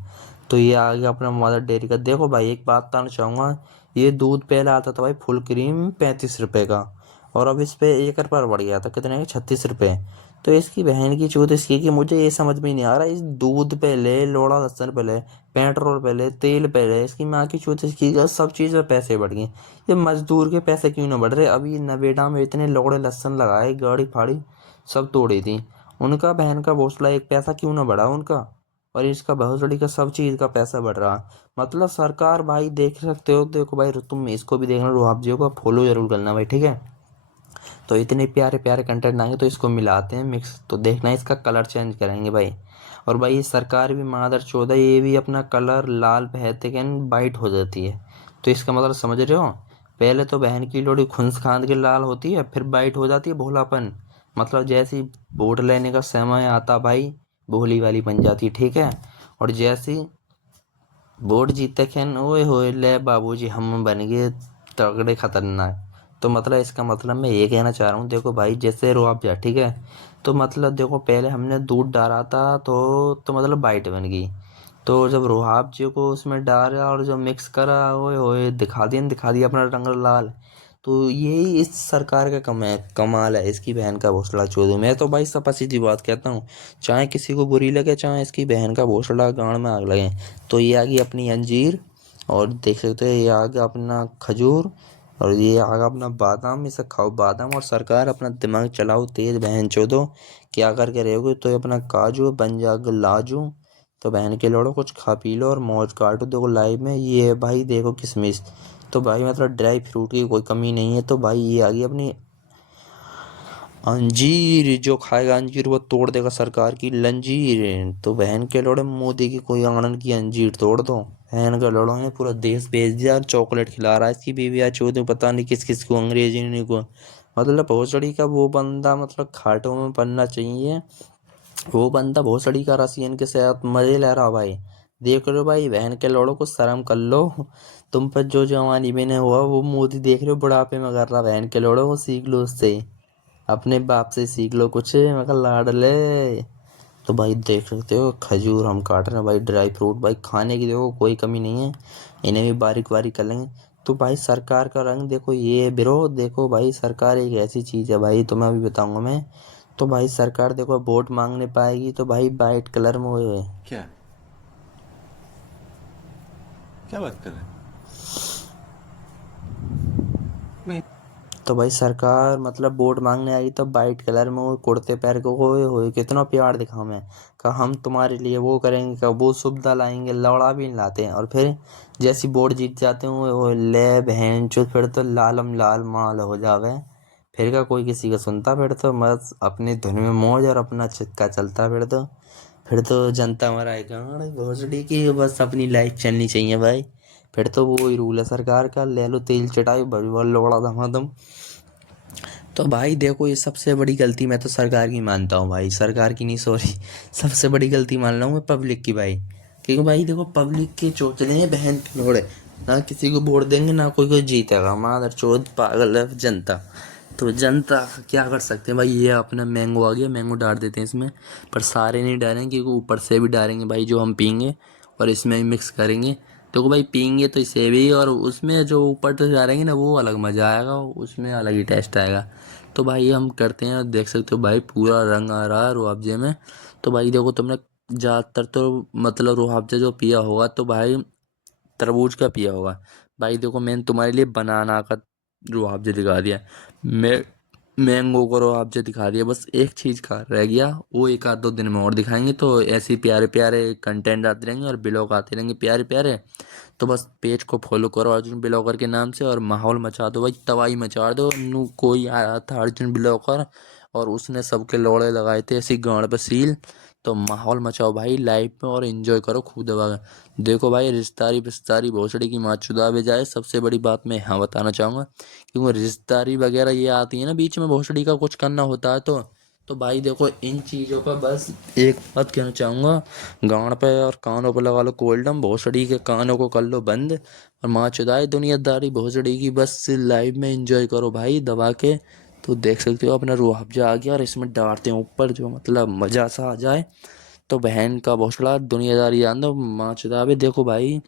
तो ये आ गया अपना मदर डेयरी का। देखो भाई एक बात बताना चाहूँगा, ये दूध पहले आता था भाई फुल क्रीम 35 रुपये का, और अब इस पे 1 रुपये बढ़ गया था, कितने का 36 रुपये। तो इसकी बहन की चूत इसकी कि मुझे ये समझ में नहीं आ रहा, इस दूध पे ले लोड़ा लहसुन पे ले, पेट्रोल पे ले, तेल पे ले, इसकी माँ की चूत इसकी का सब चीज़ पे पैसे बढ़ गए। ये मजदूर के पैसे क्यों ना बढ़ रहे? अभी नवेड़ा में इतने लोड़े लहसुन लगाए, गाड़ी फाड़ी सब तोड़ी थी, उनका बहन का भोसला 1 पैसा क्यों ना बढ़ा उनका? और इसका भोसड़ी का सब चीज़ का पैसा बढ़ रहा। मतलब सरकार भाई देख सकते हो, देखो भाई तुम इसको भी देखना, रुआब जी को फॉलो जरूर करना भाई, ठीक है। तो इतने प्यारे प्यारे कंटेंट आएंगे, तो इसको मिलाते हैं मिक्स, तो देखना इसका कलर चेंज करेंगे भाई। और भाई ये सरकार भी मादर चौदह, ये भी अपना कलर लाल बहते के वाइट हो जाती है। तो इसका मतलब समझ रहे हो, पहले तो बहन की लोड़ी खुंस खांद के लाल होती है, फिर वाइट हो जाती है भोलापन, मतलब जैसे ही वोट लेने का समय आता भाई भोली वाली बन जाती है, ठीक है। और जैसे ही वोट जीते खेन ओए होए ले बाबूजी हम बन गए तगड़े खतरनाक। तो मतलब इसका मतलब मैं ये कहना चाह रहा हूँ, देखो भाई जैसे रो आप जा, ठीक है। तो मतलब देखो पहले हमने दूध डाला था, तो मतलब वाइट बन गई। तो जब रोहाब जी को उसमें डाला और जो मिक्स करा, ओए होए दिखा दिया अपना रंग लाल। तो यही इस सरकार का कमाल है, इसकी बहन का भोसड़ा चोदू। मैं तो भाई सपा सीधी बात कहता हूँ, चाहे किसी को बुरी लगे, चाहे इसकी बहन का भोसड़ा गांड में आग लगे। तो ये आ गई अपनी अंजीर, और देख सकते हैं ये आ गया अपना खजूर, और ये आ गया अपना बादाम। इसे खाओ बादाम, और सरकार अपना दिमाग चलाओ तेज बहन चोदो, क्या करके रहोगे। तो ये अपना काजू बन जाएगा लाजू। तो बहन के लड़ो कुछ खा पी लो और मौज काटो। देखो लाइव में ये भाई देखो किशमिश, तो भाई मतलब ड्राई फ्रूट की कोई कमी नहीं है। तो भाई ये आ गई अपनी अंजीर, जो खाएगा अंजीर वो तोड़ देगा सरकार की लंजीर। तो बहन के लोड़े मोदी की कोई आंगन की अंजीर तोड़ दो, बहन के लोड़ों ने पूरा देश भेज दिया, और चॉकलेट खिला रहा है इसकी बीवी आज चौधरी, पता नहीं किस किस को, अंग्रेजी नहीं को। मतलब भोसड़ी का वो बंदा मतलब खाटों में पड़ना चाहिए, वो बंदा भोसड़ी का रसियन के साथ मजे ले रहा भाई। देख रहे हो भाई, बहन के लोड़ो को शर्म कर लो। तुम पर जो जवानी में ने हुआ वो मोदी देख रहे हो बुढ़ापे में कर रहा, बहन के लोड़ो वो सीख लो उससे। अपने बाप से सीख लो कुछ, मैं कहा लाडले। तो भाई देख सकते हो खजूर हम काट रहे हैं भाई, ड्राई फ्रूट भाई खाने की देखो कोई कमी नहीं है। इन्हें भी बारीक बारीक कर लेंगे। तो भाई सरकार का रंग देखो ये ब्रो, देखो भाई सरकार एक ऐसी चीज है भाई, तुम्हें अभी बताऊंगा मैं। तो भाई सरकार देखो वोट मांगने पाएगी तो भाई वाइट कलर में वो है। क्या क्या बात कर रहे हैं? नहीं। तो भाई सरकार मतलब वोट मांगने आई तो वाइट कलर में वो कुर्ते पैर को होए होए कितना प्यार दिखा मैं। कहा हम तुम्हारे लिए वो करेंगे, का वो सुविधा लाएंगे, लौड़ा भी नहीं लाते हैं। और फिर जैसी वोट जीत जाते हैं वो ले बहन चो, फिर तो लालम लाल माल हो जावे। फिर का कोई किसी का सुनता, फिर तो बस अपनी धुन में मौज और अपना चिक्का चलता। फिर तो जनता हमारा है गाँड भोसड़ी की, बस अपनी लाइफ चलनी चाहिए भाई। फिर तो वो ही रूल है सरकार का, ले लो तेल चटाई भरी भर लोड़ा धमाधम। तो भाई देखो ये सबसे बड़ी गलती मैं तो सरकार की मानता हूँ भाई, सरकार की नहीं सॉरी। सबसे बड़ी गलती मान रहा हूँ मैं पब्लिक की भाई। क्योंकि भाई देखो पब्लिक के चोचले हैं बहन के लोड़े। ना किसी को वोट देंगे ना कोई जीतेगा, मादर चोद पागल है जनता। तो जनता क्या कर सकते हैं भाई, ये अपना मैंगो आ गया, मैंगो डाल देते हैं इसमें। पर सारे नहीं डालेंगे क्योंकि ऊपर से भी डालेंगे भाई जो हम पीएंगे, और इसमें भी मिक्स करेंगे। तो भाई पियेंगे तो इसे भी, और उसमें जो ऊपर से डालेंगे ना वो अलग मज़ा आएगा, उसमें अलग ही टेस्ट आएगा। तो भाई हम करते हैं, देख सकते हो भाई पूरा रंग आ रहा है रूह में। तो भाई देखो तुमने ज़्यादातर तो मतलब रूह अफ़ज़ा जो पिया होगा तो भाई तरबूज का पिया होगा। भाई देखो मैंने तुम्हारे लिए बनाना का रूह अफ़ज़ा दिखा दिया, मैं मैंगो को रूह अफ़ज़ा दिखा दिया। बस एक चीज़ का रह गया, वो एक आध दो दिन में और दिखाएंगे। तो ऐसे ही प्यारे प्यारे कंटेंट आते रहेंगे और ब्लॉग आते रहेंगे प्यारे प्यारे। तो बस पेज को फॉलो करो अर्जुन ब्लॉगर के नाम से और माहौल मचा दो भाई, तबाही मचा दो। नू कोई आया था अर्जुन ब्लॉगर और उसने सबके लोड़े लगाए थे ऐसी गांड पे सील। तो माहौल मचाओ भाई लाइफ में और एंजॉय करो खूब दबा के। देखो भाई रिश्तेदारी बिस्तारी भोसड़ी की माँ चुदा भी जाए, सबसे बड़ी बात मैं यहाँ बताना चाहूँगा। क्योंकि रिश्तेदारी वगैरह ये आती है ना बीच में, भोसड़ी का कुछ करना होता है तो भाई देखो इन चीज़ों पर बस एक बात कहना चाहूँगा, गांड पे और कानों पे लगा लो कोल्डम, भोसड़ी के कानों को कर लो बंद। और माँ चुदाए दुनियादारी भोसड़ी की, बस लाइव में एंजॉय करो भाई दबा के। तो देख सकते हो अपना रूह अफ़ज़ा आ गया और इसमें डालते हैं ऊपर जो मतलब मज़ा सा आ जाए। तो बहन का भोसड़ा दुनियादारी जान दो माँ चुदावे। देखो भाई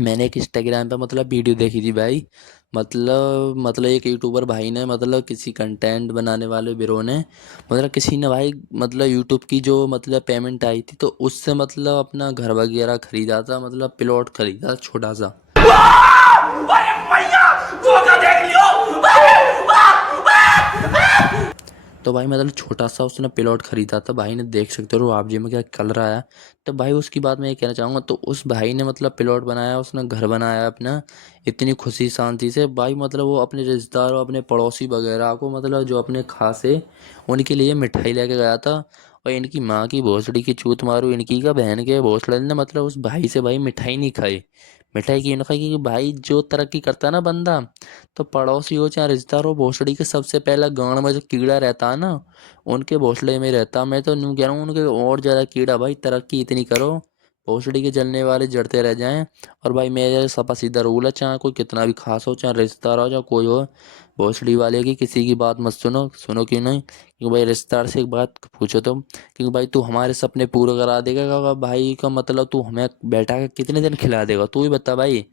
मैंने एक इंस्टाग्राम पे मतलब वीडियो देखी थी भाई, मतलब एक यूट्यूबर भाई ने मतलब किसी कंटेंट बनाने वाले बिरो ने मतलब किसी ने भाई मतलब यूट्यूब की जो मतलब पेमेंट आई थी तो उससे मतलब अपना घर वगैरह खरीदा था, मतलब प्लॉट खरीदा छोटा सा। तो भाई मतलब छोटा सा उसने प्लॉट खरीदा था भाई ने, देख सकते हो आप जी में क्या कलर आया। तो भाई उसकी बात मैं ये कहना चाहूँगा, तो उस भाई ने मतलब प्लॉट बनाया, उसने घर बनाया अपना इतनी खुशी शांति से भाई। मतलब वो अपने रिश्तेदारों अपने पड़ोसी वगैरह को मतलब जो अपने खास है उनके लिए मिठाई लेके गया था। और इनकी माँ की भोसड़ी की चूत मारू, इनकी का बहन के भोसड़े ने मतलब उस भाई से भाई मिठाई नहीं खाई। मिठाई क्यों नहीं खाई, क्योंकि भाई जो तरक्की करता है ना बंदा, तो पड़ोसी हो चाहे रिश्तेदार हो, भोसड़ी के सबसे पहला गाँव में जो कीड़ा रहता है ना उनके भोसड़े में रहता। मैं तो न्यू कह रहा हूँ उनके और ज़्यादा कीड़ा भाई, तरक्की इतनी करो भोसड़ी के जलने वाले जड़ते रह जाएं। और भाई मेरा सपा सीधा रूल है, चाहे कोई कितना भी खास हो, चाहे रिश्तेदार हो चाहे कोई हो, भोसड़ी वाले की किसी की बात मत सुनो, सुनो क्यों नहीं, क्योंकि भाई रिश्तेदार से एक बात पूछो तुम, क्योंकि भाई तू हमारे सपने पूरे करा देगा का भाई का मतलब तू हमें बैठा के कितने दिन खिला देगा, तू ही बता भाई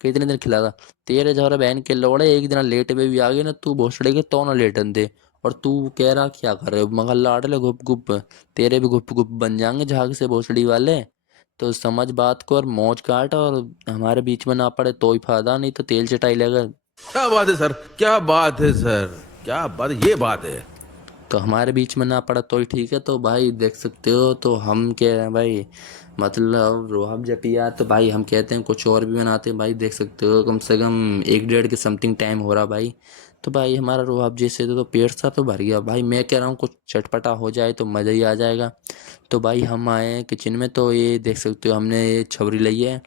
कितने दिन खिलाता। तेरे जौरा बहन के लौड़े एक दिन लेट पे भी आ गए ना, तू भोसड़े के तो ना लेटन दे। और तू कह रहा क्या कर रहे हो मगर लाडले गुप गुप, तेरे भी गुप गुप बन जाएंगे झाग से भोसड़ी वाले। तो समझ बात को और मौज काट, और हमारे बीच में ना पड़े तो ही फायदा, नहीं तो तेल चटाई लगा। क्या बात है सर, क्या बात है सर, क्या बात, ये बात है। तो हमारे बीच में ना पड़ा तो ही ठीक है। तो भाई देख सकते हो तो हम कह रहे हैं भाई मतलब रोहब जपिया, तो भाई हम कहते हैं कुछ और भी बनाते हैं भाई, देख सकते हो कम से कम एक डेढ़ के समथिंग टाइम हो रहा भाई। तो भाई हमारा रोहब जैसे तो पेट सा तो भर गया भाई, मैं कह रहा हूँ कुछ चटपटा हो जाए तो मज़ा ही आ जाएगा। तो भाई हम आए हैं किचन में, तो ये देख सकते हो हमने ये छबरी ली है।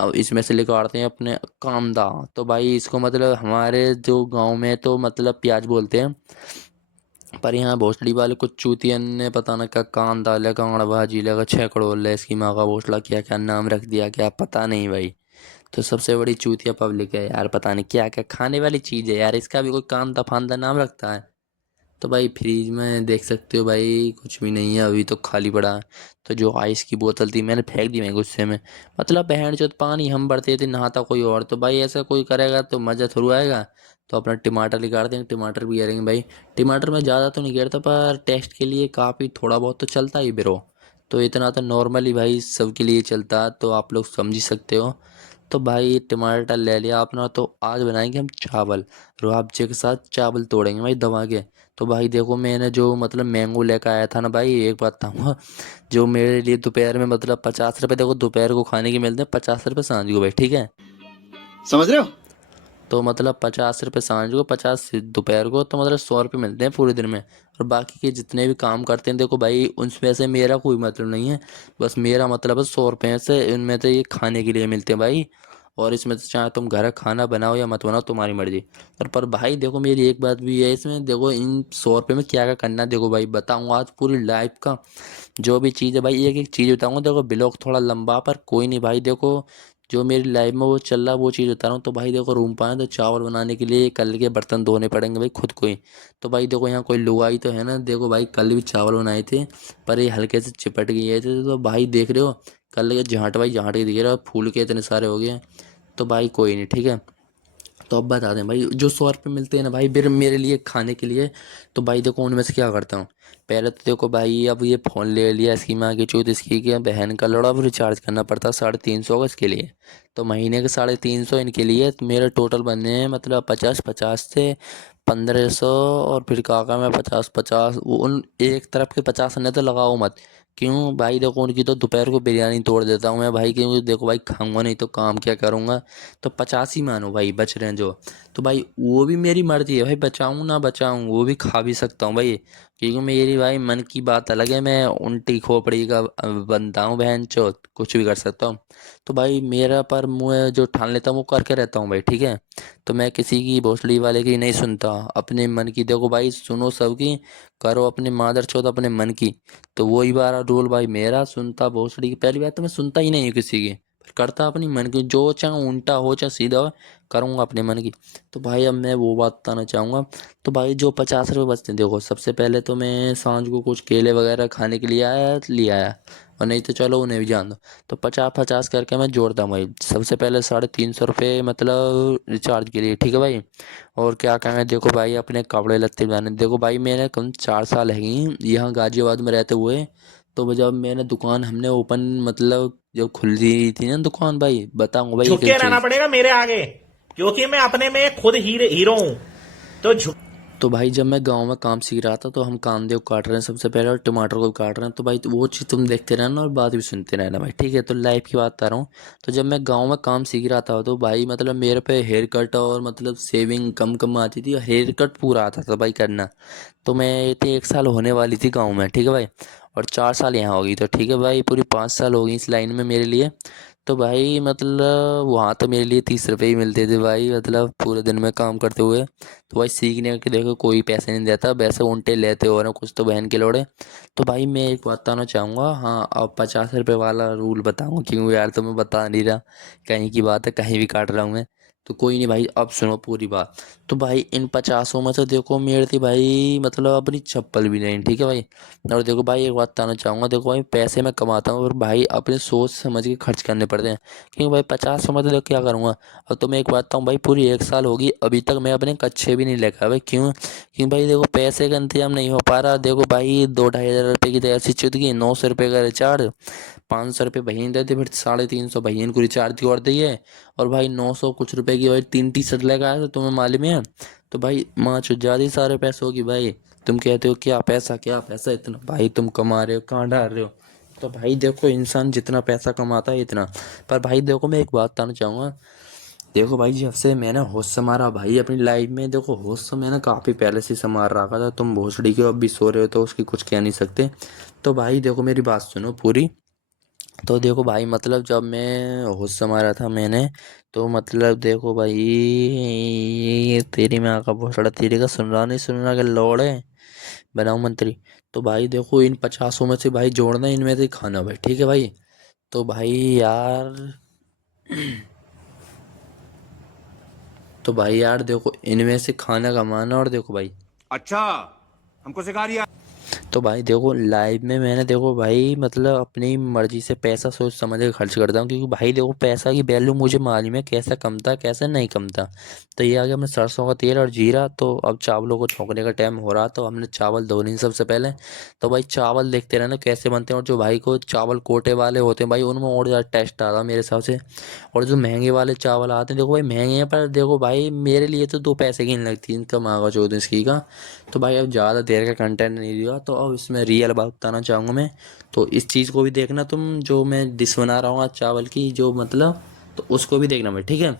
अब इसमें से लेकर आते हैं अपने कांदा। तो भाई इसको मतलब हमारे जो गांव में तो मतलब प्याज बोलते हैं, पर यहाँ भोसड़ी वाले कुछ चूतियन ने पता ना क्या कान डाले कांगड़ा भाजी लगा 6 करोड़ ले इसकी माँ का भोसड़ा क्या क्या नाम रख दिया क्या पता नहीं भाई। तो सबसे बड़ी चूतिया पब्लिक है यार, पता नहीं क्या क्या खाने वाली चीज़ है यार, इसका भी कोई कांदा फांदा नाम रखता है। तो भाई फ्रिज में देख सकते हो भाई कुछ भी नहीं है, अभी तो खाली पड़ा है। तो जो आइस की बोतल थी मैंने फेंक दी मैं गुस्से में। मतलब बहन चोद पानी हम भरते थे नहाता कोई और, तो भाई ऐसा कोई करेगा तो मज़ा थोड़ा आएगा। तो अपना टमाटर निकाल देंगे, टमाटर भी गिरेंगे भाई। टमाटर में ज़्यादा तो नहीं गिरता पर टेस्ट के लिए काफ़ी थोड़ा बहुत तो चलता ही ब्रो। तो इतना तो नॉर्मली भाई सबके लिए चलता, तो आप लोग समझ ही सकते हो। तो भाई टमाटर ले लिया अपना, तो आज बनाएंगे हम चावल। रुअफ़ज़े के साथ चावल तोड़ेंगे भाई दबा के। तो भाई देखो मैंने जो मतलब मैंगो लेकर आया था ना भाई, एक बात बताऊँगा, जो मेरे लिए दोपहर में मतलब 50 रुपये देखो दोपहर को खाने के मिलते हैं, 50 रुपये सांझ को भाई, ठीक है। समझ रहे हो? तो मतलब 50 रुपये सांझ को 50 दोपहर को, तो मतलब 100 रुपये मिलते हैं पूरे दिन में। और बाकी के जितने भी काम करते हैं देखो भाई उनमें से मेरा कोई मतलब नहीं है। बस मेरा मतलब है 100 रुपये से उनमें से ये खाने के लिए मिलते हैं भाई। और इसमें से चाहे तुम घर खाना बनाओ या मत बनाओ तुम्हारी मर्जी। पर भाई देखो मेरी एक बात भी है इसमें, देखो इन 100 रुपये में क्या क्या करना है देखो भाई बताऊँगा आज पूरी लाइफ का। जो भी चीज़ है भाई एक एक चीज़ बताऊँगा, देखो ब्लॉग थोड़ा लंबा पर कोई नहीं भाई। देखो जो मेरी लाइफ में वो चल रहा है वो चीज़ बता रहा हूँ। तो भाई देखो रूम पाए तो चावल बनाने के लिए कल के बर्तन धोने पड़ेंगे भाई खुद को ही। तो भाई देखो यहाँ कोई लुगाई तो है ना, देखो भाई कल भी चावल बनाए थे पर ये हल्के से चिपट गए थे। तो भाई देख रहे हो कल के झाट भाई झाट के दिख रहे हो, फूल के इतने सारे हो गए। तो भाई कोई नहीं ठीक है। तो अब बता दें भाई जो 100 रुपये मिलते हैं ना भाई फिर मेरे लिए खाने के लिए, तो भाई देखो उनमें से क्या करता हूँ। पहले तो देखो भाई अब ये फ़ोन ले लिया इसकी माँ की चूत इसकी क्या बहन का लड़ा, अब रिचार्ज करना पड़ता है 350 का इसके लिए। तो महीने के 350 इनके लिए, तो मेरे टोटल बनने हैं मतलब 50 से 1500। और फिर काका मैं 50 उन एक तरफ के 50 ने तो लगाओ मत। क्यों भाई देखो उनकी तो दोपहर को बिरयानी तोड़ देता हूँ मैं भाई, क्योंकि देखो भाई खाऊंगा नहीं तो काम क्या करूँगा। तो 50 ही मानो भाई बच रहे हैं जो। तो भाई वो भी मेरी मर्जी है भाई बचाऊं ना बचाऊं वो भी खा भी सकता हूँ भाई। क्योंकि मेरी भाई मन की बात अलग है, मैं उल्टी खोपड़ी का बनता हूँ बहन चो, कुछ भी कर सकता हूँ। तो भाई मेरा पर मुँह जो ठान लेता हूँ वो करके रहता हूँ भाई ठीक है। तो मैं किसी की भोसड़ी वाले की नहीं सुनता, अपने मन की देखो भाई सुनो सबकी, करो अपने मादर चौथ अपने मन की। तो वही बारा रूल भाई मेरा, सुनता भोसड़ी की पहली बात तो मैं सुनता ही नहीं हूँ किसी की, करता अपनी मन की, जो चाहे उल्टा हो चाहे सीधा हो करूँगा अपने मन की। तो भाई अब मैं वो बात बताना चाहूँगा। तो भाई जो 50 रुपये बचते हैं देखो सबसे पहले तो मैं सांझ को कुछ केले वगैरह खाने के लिए आया लिया आया, और नहीं तो चलो उन्हें भी जान दो। तो 50 50 करके मैं जोड़ता हूँ भाई, सबसे पहले 350 रुपये मतलब रिचार्ज के लिए ठीक है भाई। और क्या कहेंगे देखो भाई अपने कपड़े लत्ते बनाने, देखो भाई मैंने कम 4 साल है यहाँ गाजियाबाद में रहते हुए। तो जब मैंने दुकान हमने ओपन मतलब जब खुली थी ना दुकान भाई, बताऊंगा भाई एक झुक के एक रहना चीज़। पड़ेगा मेरे आगे, क्योंकि मैं अपने में खुद हीरो हूं। तो झुक तो भाई जब मैं गांव में काम सीख रहा था तो हम कांदे को काट रहे हैं सबसे पहले और टमाटर को भी काट रहे हैं। तो भाई तो वो चीज़ तुम देखते रहना और बात भी सुनते रहना भाई ठीक है। तो लाइफ की बात कर रहा हूँ। तो जब मैं गांव में काम सीख रहा था तो भाई मतलब मेरे पे हेयर कट और मतलब सेविंग कम कम आती थी और हेयर कट पूरा आता था भाई करना। तो मैं थे 1 साल होने वाली थी गाँव में ठीक है भाई, और 4 साल यहाँ हो गई। तो ठीक है भाई पूरी 5 साल हो गई इस लाइन में मेरे लिए। तो भाई मतलब वहाँ तो मेरे लिए 30 रुपये ही मिलते थे भाई मतलब पूरे दिन में काम करते हुए। तो भाई सीखने के देखो कोई पैसे नहीं देता, वैसे उल्टे लेते हो ना कुछ तो बहन के लोड़े। तो भाई मैं एक बात बताना चाहूँगा, हाँ अब 50 रुपये वाला रूल बताऊँगा क्योंकि यार तो मैं बता नहीं रहा, कहीं की बात है कहीं भी काट रहा हूँ मैं। तो कोई नहीं भाई अब सुनो पूरी बात। तो भाई इन 50 में से देखो मेरे थी भाई मतलब अपनी चप्पल भी नहीं ठीक है भाई। और देखो भाई एक बात बताना चाहूँगा, देखो भाई पैसे मैं कमाता हूँ और भाई अपने सोच समझ के खर्च करने पड़ते हैं। क्योंकि भाई 50 में तो देखो क्या करूँगा। अब तो मैं एक बात बताऊँ भाई पूरी 1 साल होगी अभी तक मैं अपने कच्छे भी नहीं लेकर भाई, क्यों क्योंकि भाई देखो पैसे का इंतजाम नहीं हो पा रहा। देखो भाई 2 ढाई हज़ार रुपये की तो ऐसी चुद गई, 900 रुपये का रिचार्ज, 500 रुपये बहन देते फिर 350 बहन को रिचार्ज की और दिए। और भाई 900 कुछ रुपए की भाई 3 टी शर्ट लेकर आया था तुम्हें मालूम है। तो भाई माँ चुद ज़्यादा ही सारे पैसे होगी भाई। तुम कहते हो क्या पैसा इतना, भाई तुम कमा रहे हो कहाँ डाल रहे हो। तो भाई देखो इंसान जितना पैसा कमाता है इतना। पर भाई देखो मैं एक बात बताना चाहूँगा, देखो भाई जब से मैंने होश संभाला भाई अपनी लाइफ में, देखो होश तो मैंने काफ़ी पहले से संभाल रखा था, तुम भोसड़ी के अब भी सो रहे हो तो उसकी कुछ कह नहीं सकते। तो भाई देखो मेरी बात सुनो पूरी। तो देखो भाई मतलब जब मैं होश संभाला था मैंने, तो मतलब देखो भाई तेरी मैं आका भोसड़ा तेरी का सुन रहा नहीं सुन रहा के लौड़े। बनाओ मंत्री। तो भाई देखो इन 50 में से भाई जोड़ना, इनमें से खाना भाई, ठीक है भाई। तो भाई यार तो भाई यार देखो इनमें से खाना कमाना, और देखो भाई, अच्छा, हमको सिखा रिया। तो भाई देखो लाइफ में मैंने देखो भाई मतलब अपनी मर्जी से पैसा सोच समझ के खर्च करता हूँ, क्योंकि भाई देखो पैसा की वैल्यू मुझे मालूम है, कैसा कमता कैसे नहीं कमता। तो ये आ गया अपने सरसों का तेल और जीरा। तो अब चावलों को छोंकने का टाइम हो रहा, तो हमने चावल धो लिए सबसे पहले। तो भाई चावल देखते रहना कैसे बनते हैं, और जो भाई को चावल कोटे वाले होते हैं भाई उनमें और ज़्यादा टेस्ट आता है मेरे हिसाब से। और जो महंगे वाले चावल आते हैं देखो भाई महंगे हैं, पर देखो भाई मेरे लिए तो 2 पैसे की नहीं लगती इनका मांगा चौदह इसकी का। तो भाई अब ज़्यादा देर का कंटेंट नहीं दिया, तो अब इसमें रियल बात बताना चाहूँगा मैं। तो इस चीज़ को भी देखना तुम, जो मैं डिश बना रहा हूँ आज चावल की जो मतलब, तो उसको भी देखना भाई, ठीक है।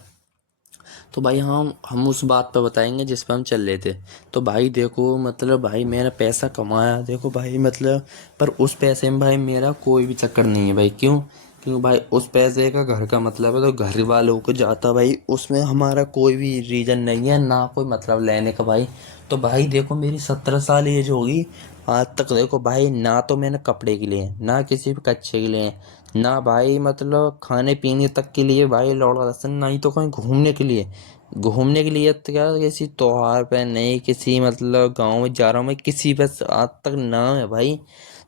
तो भाई हम उस बात पे बताएंगे जिस पे हम चल रहे थे। तो भाई देखो मतलब भाई मैंने पैसा कमाया देखो भाई मतलब, पर उस पैसे में भाई मेरा कोई भी चक्कर नहीं है भाई। क्यों? क्योंकि भाई उस पैसे का घर का मतलब है, तो घर वालों को जाता भाई, उसमें हमारा कोई भी रीज़न नहीं है, ना कोई मतलब लेने का भाई। तो भाई देखो मेरी 17 साल एज होगी, आज तक देखो भाई ना तो मैंने कपड़े के लिए, ना किसी भी कच्चे के लिए, ना भाई मतलब खाने पीने तक के लिए भाई लौड़ा लहसुन, ना ही तो कहीं घूमने के लिए। घूमने के लिए तो क्या किसी त्योहार पे नहीं, किसी मतलब गांव में जा रहा हूँ मैं किसी बस आज तक नाम है भाई,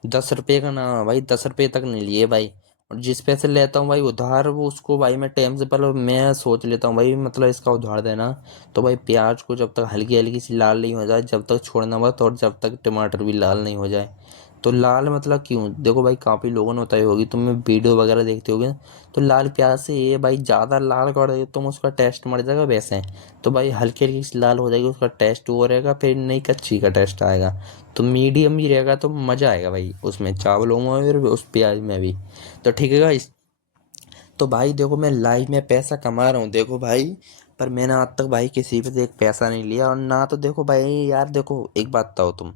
10 रुपये का नाम है भाई, 10 रुपये तक नहीं लिए भाई। और जिस पैसे लेता हूँ भाई उधार, वो उसको भाई मैं टाइम से पहले मैं सोच लेता हूँ भाई मतलब इसका उधार देना। तो भाई प्याज को जब तक हल्की हल्की सी लाल नहीं हो जाए जब तक छोड़ना मत, और जब तक टमाटर भी लाल नहीं हो जाए। तो लाल मतलब क्यों, देखो भाई काफ़ी लोगों ने बताई होगी, तुम वीडियो वगैरह देखते होगे। तो लाल प्याज से ये भाई ज़्यादा लाल कर दे तुम उसका टेस्ट मर जाएगा वैसे। तो भाई हल्की हल्की सी लाल हो जाएगी उसका टेस्ट वो रहेगा, फिर नहीं कच्ची का टेस्ट आएगा। तो मीडियम ही रहेगा तो मज़ा आएगा भाई उसमें चावलों में और उस प्याज में भी। तो ठीक है गाइस। तो भाई देखो मैं लाइफ में पैसा कमा रहा हूँ देखो भाई, पर मैंने आज तक भाई किसी पे से एक पैसा नहीं लिया, और ना तो देखो भाई यार देखो एक बात बताओ तुम,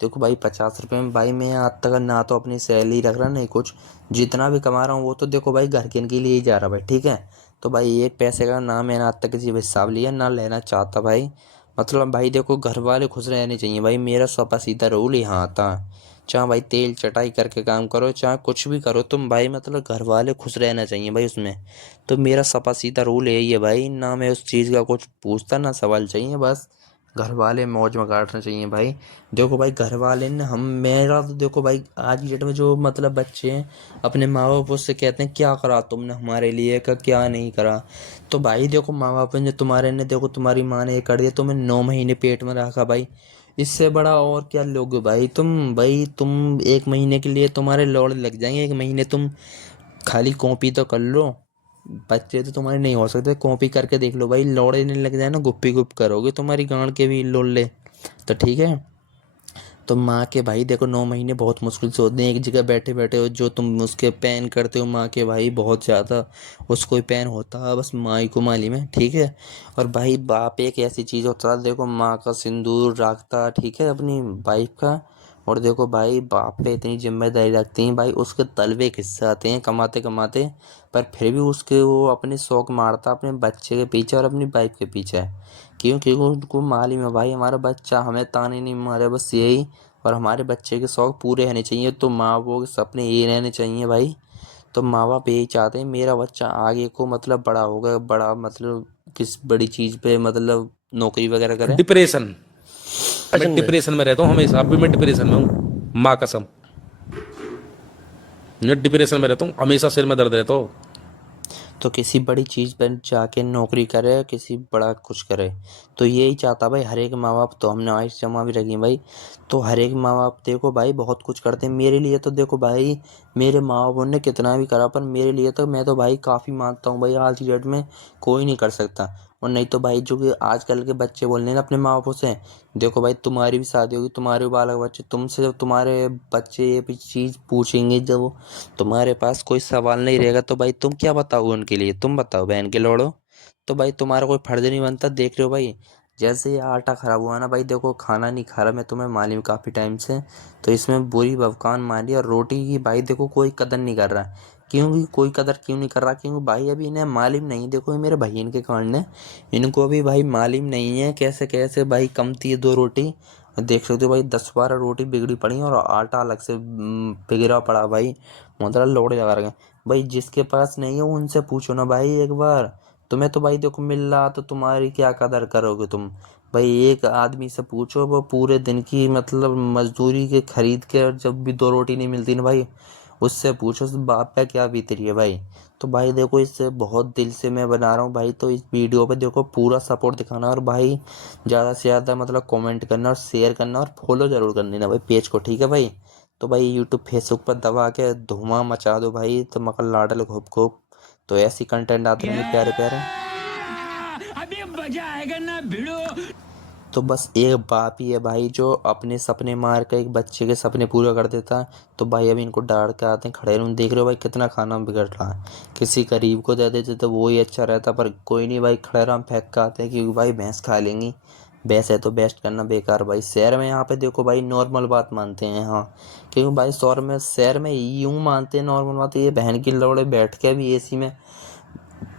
देखो भाई 50 रुपये में भाई मैं आज तक ना तो अपनी सैलरी रख रहा नहीं कुछ, जितना भी कमा रहा हूँ वो तो देखो भाई घर के लिए ही जा रहा भाई, ठीक है। तो भाई एक पैसे का ना मैंने आज तक किसी पे हिसाब लिया ना लेना चाहता भाई। मतलब भाई देखो घर वाले खुश रहने चाहिए भाई, मेरा सपा सीधा रूल यहाँ आता है। चाहे भाई तेल चटाई करके काम करो चाहे कुछ भी करो तुम भाई, मतलब घर वाले खुश रहना चाहिए भाई उसमें। तो मेरा सपा सीधा रूल यही है भाई, ना मैं उस चीज़ का कुछ पूछता ना सवाल चाहिए, बस घर वाले मौज में काटना चाहिए भाई। देखो भाई घर वाले ने हम मेरा तो देखो भाई आज की डेट में जो मतलब बच्चे हैं अपने माँ बाप उससे कहते हैं क्या करा तुमने हमारे लिए का क्या नहीं करा। तो भाई देखो माँ बाप ने तुम्हारे ने देखो तुम्हारी माँ ने ये कर दिया, तुम्हें 9 महीने पेट में रखा भाई, इससे बड़ा और क्या लोगे भाई तुम। भाई तुम 1 महीने के लिए तुम्हारे लौड़ लग जाएंगे, 1 महीने तुम खाली कॉपी तो कर लो। बच्चे तो तुम्हारे नहीं हो सकते, कॉपी करके देख लो भाई, लौड़े नहीं लग जाए ना गुप्पी गुप करोगे तुम्हारी गांड के भी लोले। तो ठीक है। तो माँ के भाई देखो 9 महीने बहुत मुश्किल से होते हैं, एक जगह बैठे बैठे हो जो तुम उसके पैन करते हो माँ के भाई बहुत ज़्यादा, उसको ही पैन होता है बस माँ ही को मालूम है, ठीक है। और भाई बाप एक ऐसी चीज़ होता है देखो माँ का सिंदूर रखता ठीक है अपनी वाइफ का। और देखो भाई बाप पे इतनी जिम्मेदारी रखती हैं भाई, उसके तलवे खिस्से आते हैं कमाते कमाते, पर फिर भी उसके वो अपने शौक मारता अपने बच्चे के पीछे और अपनी वाइफ के पीछे। क्यों? क्योंकि उनको मालूम है भाई हमारा बच्चा हमें ताने नहीं मारे बस यही, और हमारे बच्चे के शौक पूरे होने चाहिए, तो माँ बाप के सपने ये रहने चाहिए भाई। तो माँ बाप यही चाहते हैं मेरा बच्चा आगे को मतलब बड़ा होगा, बड़ा मतलब किस बड़ी चीज़ पे मतलब नौकरी वगैरह करे। डिप्रेशन। मैं समझे? डिप्रेशन में रहता हूँ हमेशा, अब भी मैं डिप्रेशन में हूँ, माँ कसम। मैं डिप्रेशन में रहता हूँ हमेशा, सिर में दर्द रहता हो। तो किसी बड़ी चीज़ पर जाके नौकरी करे, किसी बड़ा कुछ करे, तो यही चाहता भाई हर एक माँ बाप। तो हमने आज जमा भी रखी भाई। तो हर एक माँ बाप देखो भाई बहुत कुछ करते हैं मेरे लिए, तो देखो भाई मेरे माँ बापों ने कितना भी करा पर मेरे लिए तो मैं तो भाई काफ़ी मानता हूँ भाई, आज की डेट में कोई नहीं कर सकता। और नहीं तो भाई जो कि आजकल के बच्चे बोल रहे हैं ना अपने माँ बापों से, देखो भाई तुम्हारी भी शादी होगी, तुम्हारे भी बालक बच्चे, तुमसे जब तुम्हारे बच्चे ये भी चीज़ पूछेंगे, जब तुम्हारे पास कोई सवाल नहीं रहेगा तो भाई तुम क्या बताओगे उनके लिए, तुम बताओ बहन के लोड़ो। तो भाई तुम्हारा कोई फर्ज नहीं बनता, देख रहे हो भाई जैसे ये आटा खराब हुआ ना भाई, देखो खाना नहीं खा रहा मैं तुम्हें मालूम काफ़ी टाइम से, तो इसमें बुरी भवकान मारी और रोटी की भाई देखो कोई कदर नहीं कर रहा है। क्योंकि कोई कदर क्यों नहीं कर रहा, क्योंकि भाई अभी इन्हें मालूम नहीं, देखो ये मेरे बहन के कारण है, इनको अभी भाई मालूम नहीं है कैसे कैसे भाई कमती है 2 रोटी। देख सकते हो भाई 10-12 रोटी बिगड़ी पड़ी और आटा अलग से बिगड़ा पड़ा भाई, मतलब लोड़े लगा रखे भाई। जिसके पास नहीं है उनसे पूछो ना भाई एक बार। तुम्हें तो भाई देखो मिल रहा तो तुम्हारी क्या कदर करोगे तुम भाई। एक आदमी से पूछो, वो पूरे दिन की मतलब मजदूरी के खरीद के, और जब भी 2 रोटी नहीं मिलती ना भाई, उससे पूछो उस बाप पे क्या बीत रही है भाई। तो भाई देखो इससे बहुत दिल से मैं बना रहा हूँ भाई, तो इस वीडियो पे देखो पूरा सपोर्ट दिखाना, और भाई ज़्यादा से ज़्यादा मतलब कमेंट करना और शेयर करना और फॉलो जरूर कर लेना भाई पेज को, ठीक है भाई। तो भाई यूट्यूब फेसबुक पर दबा के धुआं मचा दो भाई, तो मकर लाडल खूब खूब। तो ऐसी कंटेंट आते रहेंगे प्यारे प्यारे। अभी मजा आएगा ना भिड़ो। तो बस एक बाप ही है भाई जो अपने सपने मार के एक बच्चे के सपने पूरे कर देता है। तो भाई अभी इनको डांट के आते हैं, खड़े रहूं, देख रहे हो भाई कितना खाना बिगड़ रहा है। किसी गरीब को दे देते तो वो ही अच्छा रहता, पर कोई नहीं भाई, खड़े रहा फेंक के आते हैं क्योंकि भाई भैंस खा लेंगी। भैंस है तो बेस्ट करना बेकार भाई। शहर में यहाँ पे देखो भाई नॉर्मल बात मानते हैं, हाँ, क्योंकि भाई शहर में यूं मानते हैं नॉर्मल बात, ये बहन की लौड़े बैठ के भी एसी में,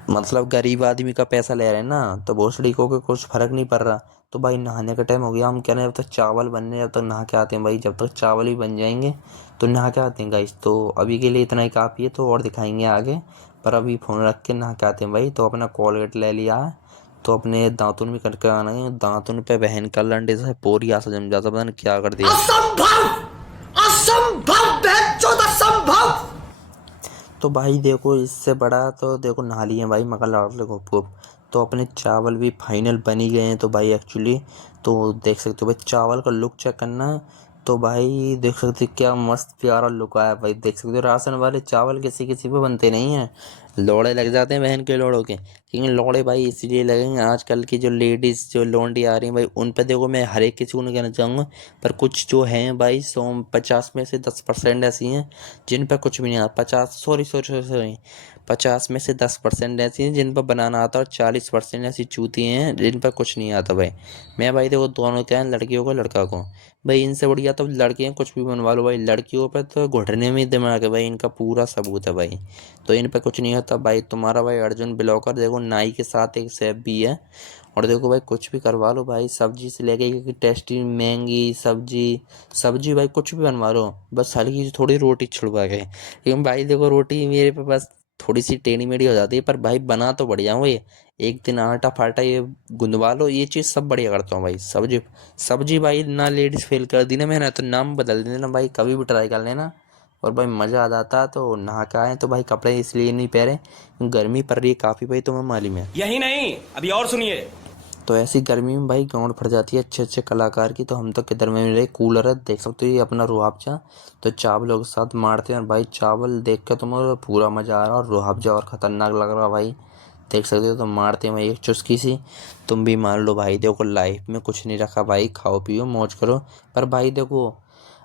मतलब गरीब आदमी का पैसा ले रहे हैं ना, तो भोसड़ी को कुछ फर्क नहीं पड़ रहा। तो भाई नहाने का टाइम हो गया, हम कह रहे हैं जब तक चावल बनने, जब तक नहा के आते हैं भाई, जब तक चावल ही बन जाएंगे तो नहा के आते हैं गाइस। तो अभी के लिए इतना ही काफ़ी है, तो और दिखाएंगे आगे, पर अभी फ़ोन रख के नहा के आते हैं भाई। तो अपना कॉलगेट ले लिया है, तो अपने दातुन भी करके आना है। दातुन पे बहन का लंडे से पोरी आसा जम जाता, पता नहीं क्या कर दिया। तो भाई देखो इससे बड़ा तो देखो नहा लिए भाई, मगर लाडले घोप घोप। तो अपने चावल भी फाइनल बन ही गए हैं तो भाई एक्चुअली, तो देख सकते हो भाई चावल का लुक चेक करना। तो भाई देख सकते हो क्या मस्त प्यारा लुक आया भाई, देख सकते हो राशन वाले चावल किसी किसी पे बनते नहीं हैं, लोड़े लग जाते हैं बहन के लोड़ों के। लेकिन लोड़े भाई इसलिए लगेंगे, आजकल की जो लेडीज़ जो लोंडी आ रही हैं भाई, उन पे देखो मैं हर एक किसी को नहीं कहना चाहूँगा, पर कुछ जो हैं भाई 150 में से 10% ऐसी हैं जिन पर कुछ भी नहीं आता। 50 में से 10% ऐसी हैं जिन पर बनाना आता, और 40% ऐसी चूती हैं जिन पर कुछ नहीं आता भाई। मैं भाई देखो दोनों क्या है, लड़कियों को लड़का को भाई, इनसे बढ़िया तो लड़कियां कुछ भी बनवा लो भाई, लड़कियों पर तो घुटने में ही दिमाग है भाई, इनका पूरा सबूत है भाई। तो इन पर कुछ नहीं होता भाई। तुम्हारा भाई अर्जुन ब्लॉकर देखो नाई के साथ एक सेफ भी है, और देखो भाई कुछ भी करवा लो भाई, सब्जी से लेके टेस्टी महंगी सब्जी भाई कुछ भी बनवा लो, बस हल्की सी थोड़ी रोटी छुड़वा के। लेकिन भाई देखो रोटी मेरे पे बस थोड़ी सी टेढ़ी मेढ़ी हो जाती है, पर भाई बना तो बढ़िया हूँ ये। एक दिन आटा फाटा ये गुंदवा लो, ये चीज़ सब बढ़िया करता हूँ भाई। सब्जी सब्जी भाई ना लेडीज़ फेल कर दी ना, मैंने तो नाम बदल देना भाई, कभी भी ट्राई कर लेना। और भाई मज़ा आ जाता। तो नहा के आए तो भाई कपड़े इसलिए नहीं पहने, गर्मी पड़ रही है काफ़ी भाई, तुम्हें मालूम है। यही नहीं, अभी और सुनिए। तो ऐसी गर्मी में भाई गांड फट जाती है अच्छे अच्छे कलाकार की। तो हम तो किधर में मिले, कूलर है देख सकते हो ये अपना रुआबजा, तो चावलों के साथ मारते हैं। और भाई चावल देख के तुम्हें पूरा मज़ा आ रहा है, और रुआबजा और ख़तरनाक लग रहा भाई, देख सकते हो। तो मारते हैं भाई एक चुस्की सी, तुम भी मार लो भाई। देखो लाइफ में कुछ नहीं रखा भाई, खाओ पियो मौज करो। पर भाई देखो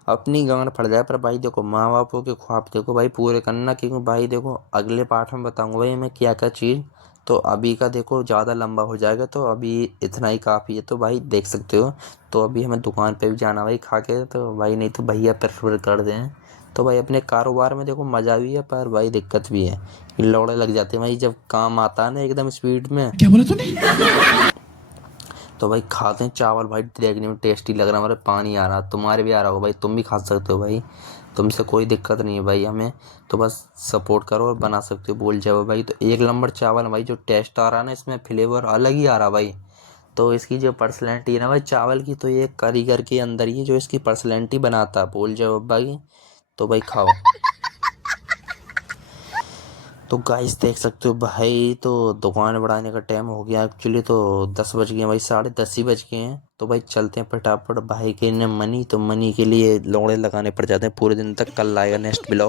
अपनी गांड फट जाए, पर भाई देखो माँ बापों के ख्वाब देखो भाई पूरे करना, क्योंकि भाई देखो अगले पार्ट में बताऊंगा भाई मैं क्या क्या चीज़। तो अभी का देखो ज़्यादा लंबा हो जाएगा, तो अभी इतना ही काफ़ी है। तो भाई देख सकते हो, तो अभी हमें दुकान पे भी जाना भाई खा के, तो भाई नहीं तो भैया प्रेफर कर दें। तो भाई अपने कारोबार में देखो मज़ा भी है, पर भाई दिक्कत भी है, लौड़े लग जाते हैं भाई जब काम आता है ना एकदम स्पीड में। क्या बोला तूने? तो भाई खाते हैं चावल भाई, देखने में टेस्टी लग रहा है, हमारे पानी आ रहा, तुम्हारे भी आ रहा होगा भाई, तुम भी खा सकते हो भाई, तुमसे कोई दिक्कत नहीं है भाई हमें। तो बस सपोर्ट करो और बना सकते हो बोल जाओ भाई। तो 1 नंबर चावल है भाई, जो टेस्ट आ रहा है ना इसमें फ्लेवर अलग ही आ रहा भाई। तो इसकी जो पर्सनैलिटी है ना भाई चावल की, तो ये कारीगर के अंदर ही जो इसकी पर्सनैलिटी बनाता है बोल जाओ भाई। तो भाई खाओ। तो गाइस देख सकते हो भाई, तो दुकान बढ़ाने का टाइम हो गया एक्चुअली, तो 10 बज गए भाई, 10:30 ही बज गए हैं। तो भाई चलते हैं फटाफट, भाई के ने मनी, तो मनी के लिए लौड़े लगाने पड़ जाते हैं पूरे दिन तक। कल आएगा नेक्स्ट ब्लॉग।